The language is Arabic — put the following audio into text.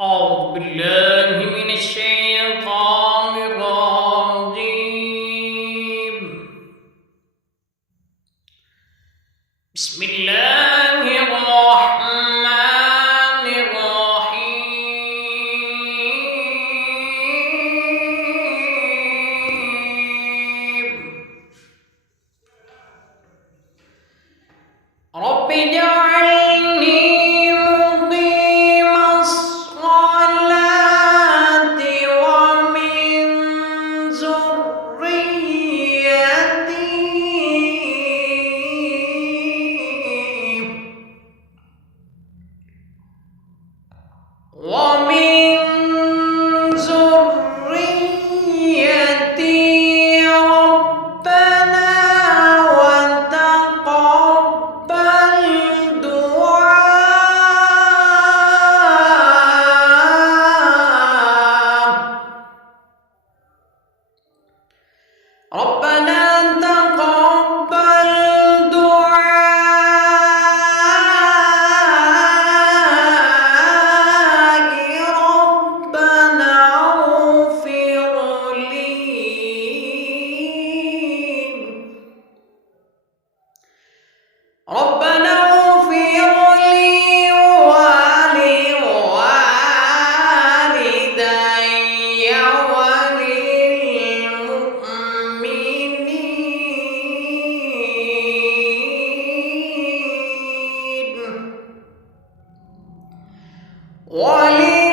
أعوذ بالله من الشيطان الرجيم. بسم الله الرحمن الرحيم. رب اجعلني مقيم الصلاة ومن ذريتي ربنا وتقبل دعاء. ربنا تقبل دعائي. ربنا اغفر لي. ربنا اغفر لي ولوالدي وللمؤمنين